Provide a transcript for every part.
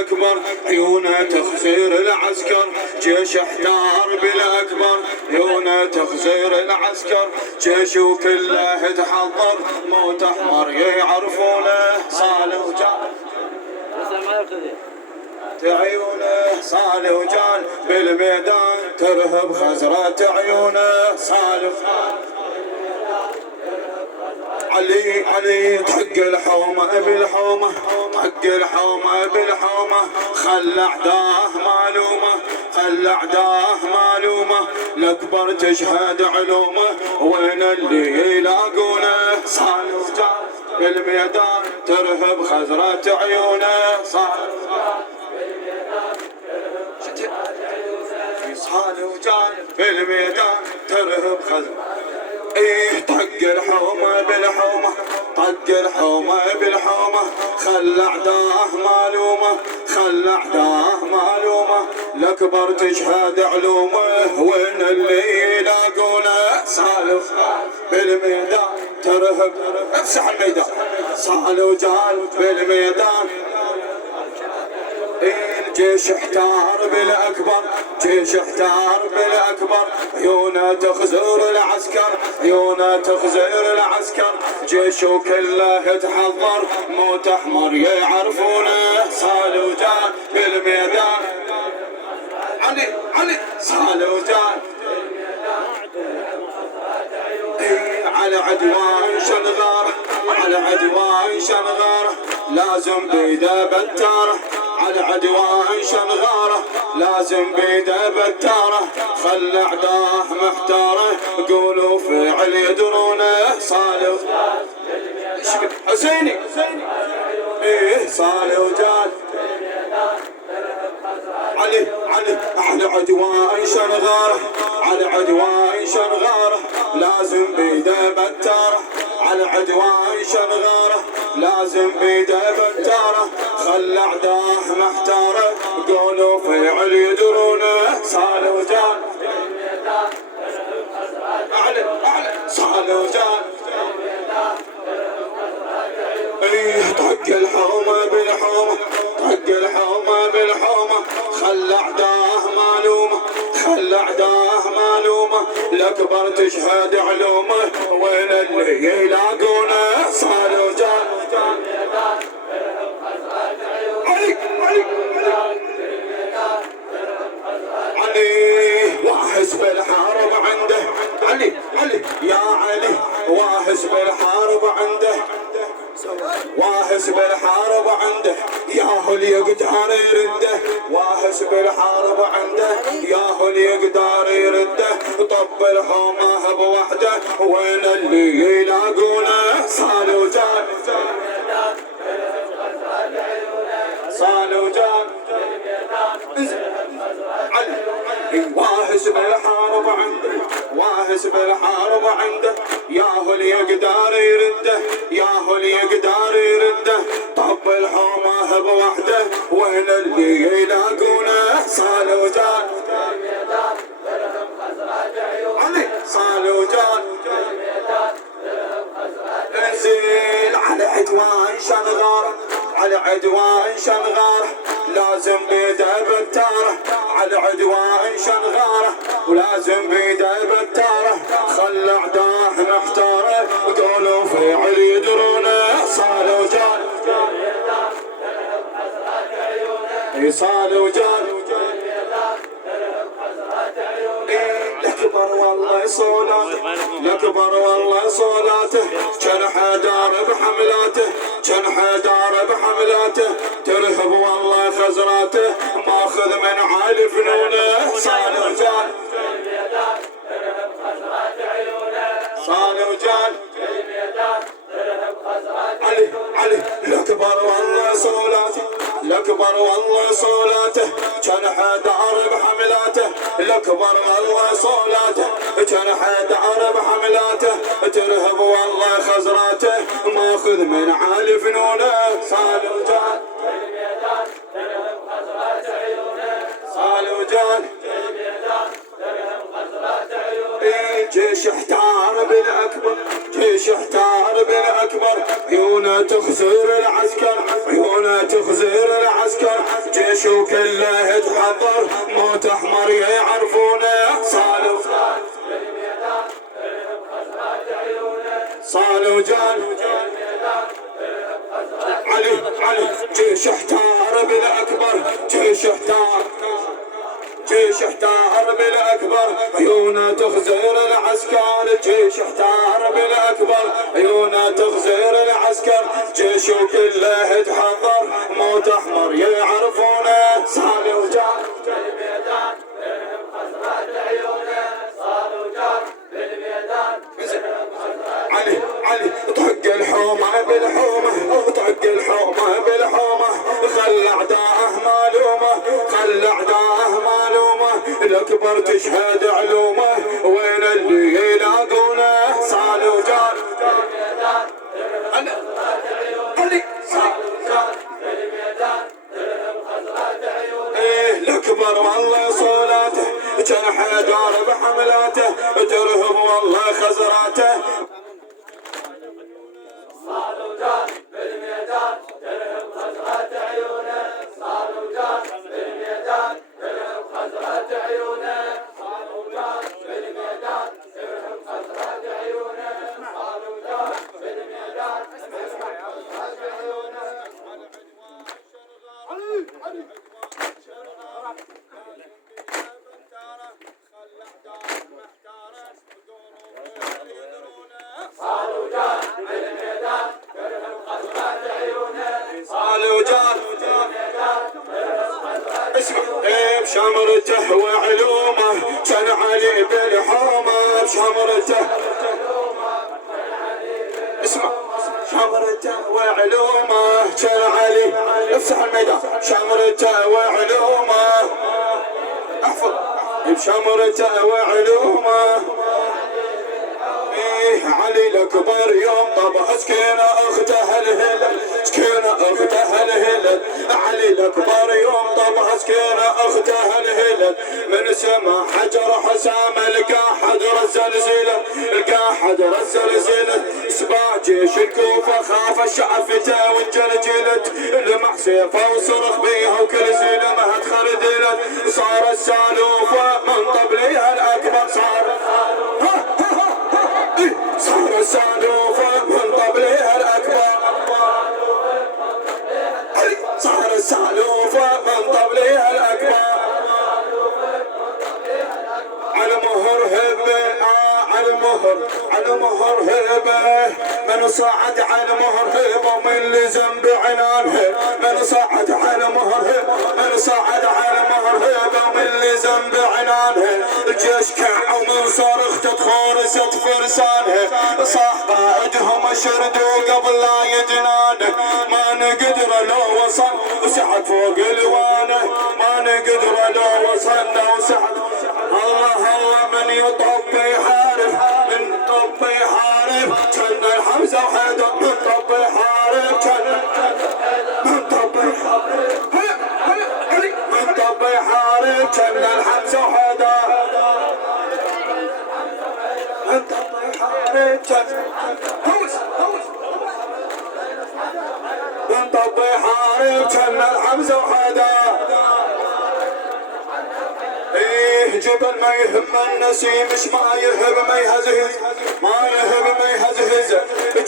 بالأكبر عيونه تخزير العسكر جيش احتار بالأكبر عيونه تخزير العسكر جيش وكله تحضر موت أحمر يعرفونه صالح وجان عيونه صالح وجان بالميدان ترهب خزرة عيونه صالح علي طق الحومة بالحومة طق الحومة بالحومة خلى عداه معلومة خلى عداه معلومة الأكبر تشهد علومه وين اللي يلاقونه صالح وجان بالميدان ترهب خزرة عيونه صالح وجان بالميدان ترهب خزرة طق الحومة بالحومة طق الحومة بالحومة خلى عداه معلومة خلى عداه معلومة الأكبر تشهد علومه وين اللي يلاقونه صالح بالميدان ترهب امسح الميدان صالح وجان بالميدان الجيش احتار بالأكبر جيش احتار بالأكبر عيونه تخزر العسكر عيونه تخزر العسكر جيش وكله تحضر موت أحمر يعرفونه صالح وجان بالميدان علي صالح وجان على عدوان شنغاره على عدوان شنغاره لازم بيده بتاره على عدوان شنغاره لازم بيده بتاره خلى عداه محتاره قولوا فعل يدرونه صالح حسيني صالح وجان علي على عدوان شنغاره على عدوان شنغاره لازم بيده بتاره على عدوان شنغاره لازم بيده بتاره خلى عداه محتاره قولوا فعل يدرونه صالح وجان أعلى صالح وجان طق الحومة بالحومة طق الحومة بالحومة خلى عداه معلومة خلى عداه معلومة الأكبر تشهد علومه وين اللي يلاقونه صالح وجان علي واحس بالحارب عنده علي يا علي واحس بالحارب عنده واحس بالحارب عنده ياهو اللي يقدر يرده واحس بالحارب عنده ياهو اللي يقدر يرده طب الحومه بوحده وين اللي يلاقونه صالح وجان صالح وجان واحس بالحارب عنده واحس بالحارب عنده ياهو اللي يقدر يرده ياهو اللي يقدر يرده طب الحومه بوحده وين اللي يلاقونه صالح وجان علي صالح وجان انزل على عدوان شنغاره على عدوان شنغاره لازم بيده بتاره على عدوان شنغاره ولازم بيده بتاره خلى عداه محتاره قولوا فعل يدرونه صالح وجان صالح وجان الأكبر والله صولاته الأكبر والله صولاته كان حدار بحملاته كان حدار بحملاته ترهب والله خزراته ماخذ من عالي فنونه صالح وجان صالح وجان علي الأكبر والله صولاته الأكبر والله صولاته كان حدار بحملاته الأكبر والله صولاته كان حدار بحملاته ترهب والله خزراته ماخذ من عالي فنونه صالح وجان صالح وجان جيش احتار بالأكبر جيش احتار بالأكبر عيونه تخزر العسكر عيونه تخزر تخزير العسكر جيش وكله يتحضر موت احمر يعرفونه صالوا صالوا جان علي جيش احتار بالاكبر جيش احتار بالاكبر عيونه تخزر العسكر جيش احتار بالاكبر عيونه تخزر العسكر جيش وكله يتحضر موت احمر يعرفونه صالوا وجار بالميدان منهم خزرات عيونه صالوا وجار بالميدان علي طق الحومه بالحومه طق الحومه بالحومه خلى اعداءه معلومه الاكبر تشهد علومه وين اللي يلاقونه صالوا وجار بالميدان خزرات عيونه صالوا وجار بالميدان خزرات عيونه الاكبر والله صولاته كان حيدار بحملاته ترهب والله خزراته صالوا جار بالميدان ترهب خزرات عيونه صالوا جار بالميدان ترهب خزرات عيونه صالوا جار بالميدان ترهب خزرات عيونه صالوا جار بالميدان ترهب خزرات عيونه علي صالوا جار بالميدان ترهب خزرات عيونه صالوا جار اسمع بشمرته وعلومه كان علي بالحومه بشمرته اسمع شمرته وعلومه كان علي افتح الميدان شمرته وعلومه احفظ بشمرته وعلومه علي الاكبر يوم طبع سكينه اخته الهلال سكينه اخته الهلال علي الاكبر يوم طبع سكينه اخته الهلال من سما حجر حسام لقى حجر الزلزله لقى حجر الزلزله سباع جيش الكوفه خاف الشعفته والجلجلت لمح سيفه وصرخ بيها وكل زينه ما تخردلت صار السالوفه من طبليها الاكبر صار السالوفة من طبلها الأكبر صار السالوفة من طبلها الأكبر على مهر هبة على مهر هبة من صعد على مهر هبة ومن لزم بعنانها من صعد على مهر هبة من صعد على مهر هبة ومن لزم بعنانها الجيش كع ومن صرخ تتخورست فرسانها صاح قائدهم شردوا قبل لا يجنانه ما نقدر لو وصل وسعد فوق الوانه ما نقدر لو وصلنا وسعد الله من يطب يحارب من طب يحارب كان الحمزه وحيدر من طب يحارب كان من طب يحارب من طب يحارب كان الحمزه وحيدر من طب يحارب كان من طب يحارب كان الحمزه وحيدر جبل ما يهم النسيم مش ما يهب ما يهزهز ما يهب ما يهزهز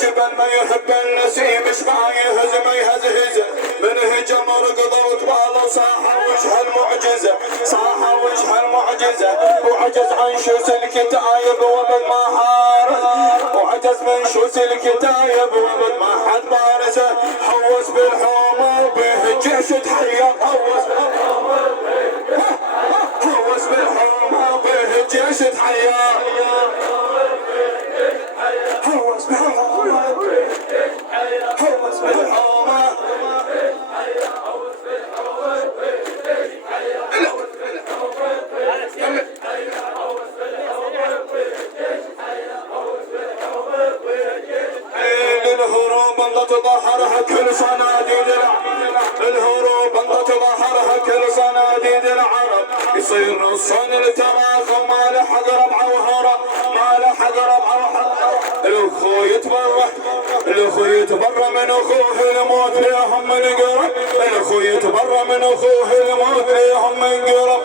جبل ما يهب النسيم مش ما يهز ما يهزهز من هجم ركض وطبال وصاح وجه المعجزه صاح وجه المعجزه وعجز عن شوس الكتايب وابد ما حارس وعجز من شوس الكتايب وابد ما حد بارزه حوس بالحومه وبه الجيش تحير حوس بالحومه وبه الجيش تحير حوس بالحومه حوس بالحومه الهروب انضت ظهرها كل صناديد الهروب انضت ظهرها كل صناديد العرب يصير الصن التراخ وما لحق ربعه وهرب ما لحق ربعه وهرب الاخو يتبرح الاخوي يتبرى من اخوه الموت ليهم انقرب، الاخوي يتبرى من اخوه الموت ليهم انقرب،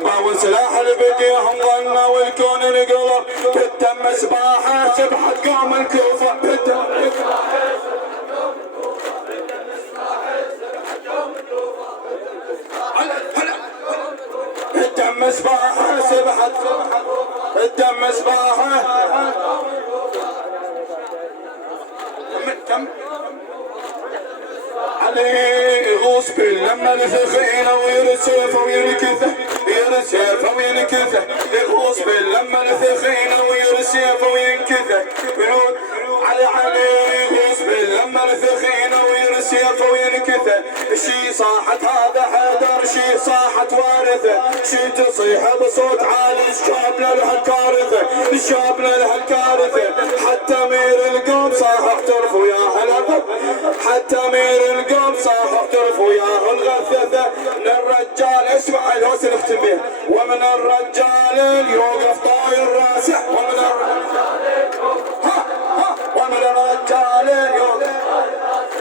دبوا سلاح البديهم ظلنا والكون انقلب، بالدم سباحه سبحت قوم الكوفه، بالدم الدم سباحه سبحت الدم سباحه كم عليه يغوص باللمه الثخينه ويرسف وينكثه يرسف وينكثه يغوص باللمه الثخينه ويرسف وينكثه علي يغوص باللمه الثخينه ويرسف وينكثه شي صاحت هذا حيدر شي صاحت وارثه شي تصيح بصوت عالي شابنا لها الكارثه شابنا لها الكارثه حتى مير القوم صاح احترف وياها الغث حتى مير القوم صاح احترف وياها الغثثه من الرجال اسمع الهوس نختم به ومن الرجال يوقف طاير راسه ومن الرجال ومن الرجال يوقف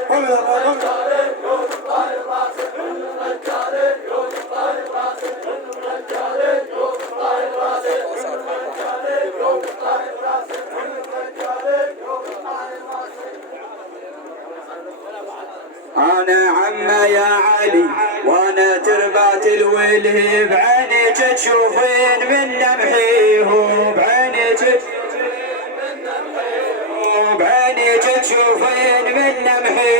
ومن الرجال يوقف طاير راسه من الرجال يوقف طاير راسه من الرجال يوقف طاير راسه من الرجال يوقف طاير راسه من الرجال يوقف طاير راسه. انا عمه يا علي وانا تربات الوله بعينيك تشوفين من نمحيه بعينيك تشوفين من نمحيه